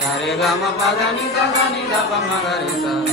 Sa re ga ma pa da ni sa ni da pa ma ga re sa.